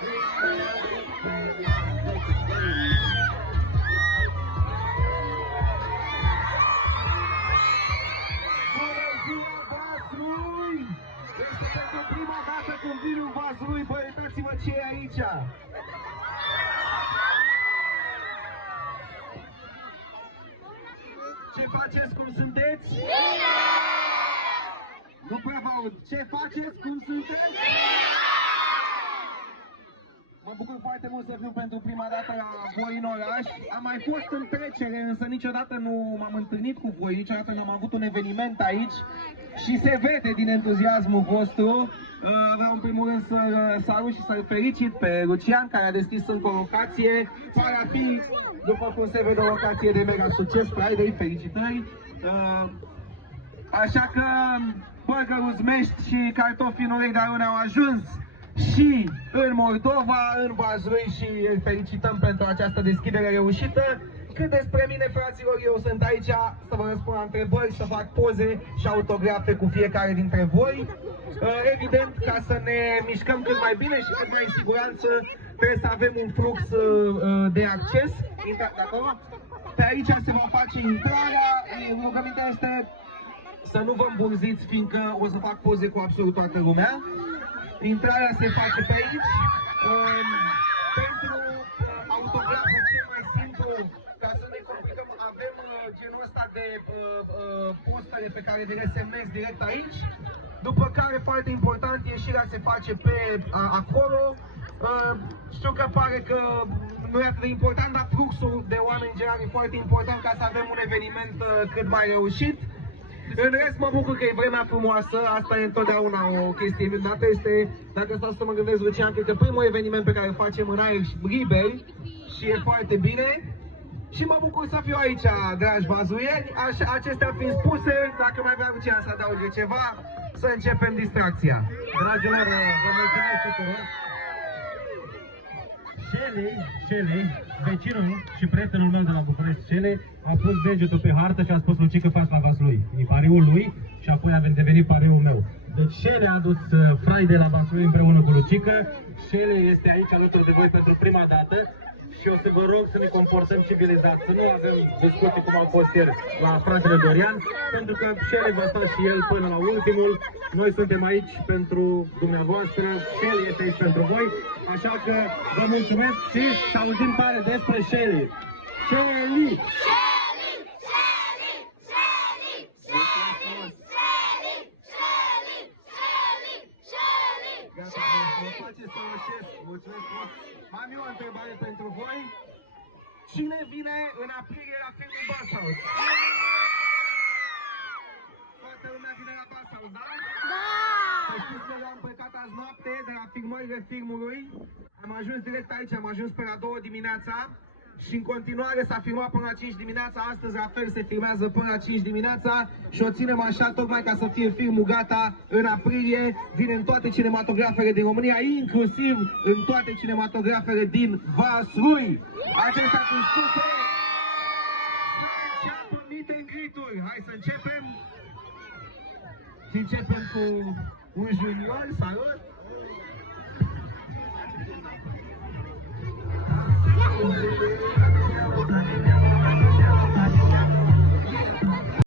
Când vine un Vaslui, bă, uitați-vă ce e aici! Ce faceți, cum sunteți? Bine! Nu prea vă aud. Ce faceți, cum sunteți? Bine! Mă bucur foarte mult să fiu pentru prima dată la voi în oraș. Am mai fost în trecere, însă niciodată nu m-am întâlnit cu voi, niciodată nu am avut un eveniment aici și se vede din entuziasmul vostru. Vreau în primul rând să salut și să-l felicit pe Lucian, care a deschis încă o locație. Pare a fi, după cum se vede, o locație de mega succes. Friday, felicitări! Așa că burgerul Zmești și cartofii în urei de arune au ajuns și în Moldova, în Vaslui, și îl felicităm pentru această deschidere reușită. Cât despre mine, fraților, eu sunt aici să vă răspund la întrebări, să fac poze și autografe cu fiecare dintre voi. Evident, ca să ne mișcăm cât mai bine și cât mai în siguranță, trebuie să avem un flux de acces. De acolo. Pe aici se va face intrarea. Rugămintea este să nu vă îmbunziți, fiindcă o să fac poze cu absolut toată lumea. Intrarea se face pe aici. Pentru autografă, cel mai simplu, ca să ne complicăm, avem genul ăsta de postele pe care le semnez direct aici. După care, foarte important, ieșirea se face pe acolo. Știu că pare că nu e atât de important, dar fluxul de oameni în general e foarte important ca să avem un eveniment cât mai reușit. În rest, mă bucur că e vremea frumoasă, asta e întotdeauna o chestie minunată. Este, dacă stau să mă gândesc, Lucian, cred că primul eveniment pe care îl facem în aer liber și e foarte bine. Și mă bucur să fiu aici, dragi vazuieni. Acestea fiind spuse, dacă mai vrea Lucian să adauge ceva, să începem distracția. Dragilor, vă mulțumesc tuturor. Shelley, vecinul și prietenul meu de la București, Shelley, a pus degetul pe hartă și a spus: Lucică, faci la Vaslui. E pariul lui și apoi a devenit pariul meu. Deci Shelley a adus Friday la Vaslui împreună cu Lucică. Shelley este aici alături de voi pentru prima dată și o să vă rog să ne comportăm civilizat, să nu avem discuții cum au fost ieri la fratele Dorian, pentru că Shelley va sta și el până la ultimul. Noi suntem aici pentru dumneavoastră, Shelley este aici pentru voi, așa că vă mulțumesc și să auzim tare despre Shelley. Shelley! Gata, mă face să roșesc. Mulțumesc frumos. Am eu o întrebare pentru voi. Cine vine în aprilie la filmul Basshaus? Toată lumea vine la Basshaus, da? Da! Să știți că am plecat azi noapte de la filmările filmului. Am ajuns direct aici, am ajuns pe la 2 dimineața. Și în continuare s-a filmat până la 5 dimineața, astăzi la fel se filmează până la 5 dimineața și o ținem așa tocmai ca să fie filmul gata în aprilie, vine în toate cinematografele din România, inclusiv în toate cinematografele din Vaslui. Acestea sunt spuse, să începem meet and greet-uri. Hai să începem și începem cu un junior, salut!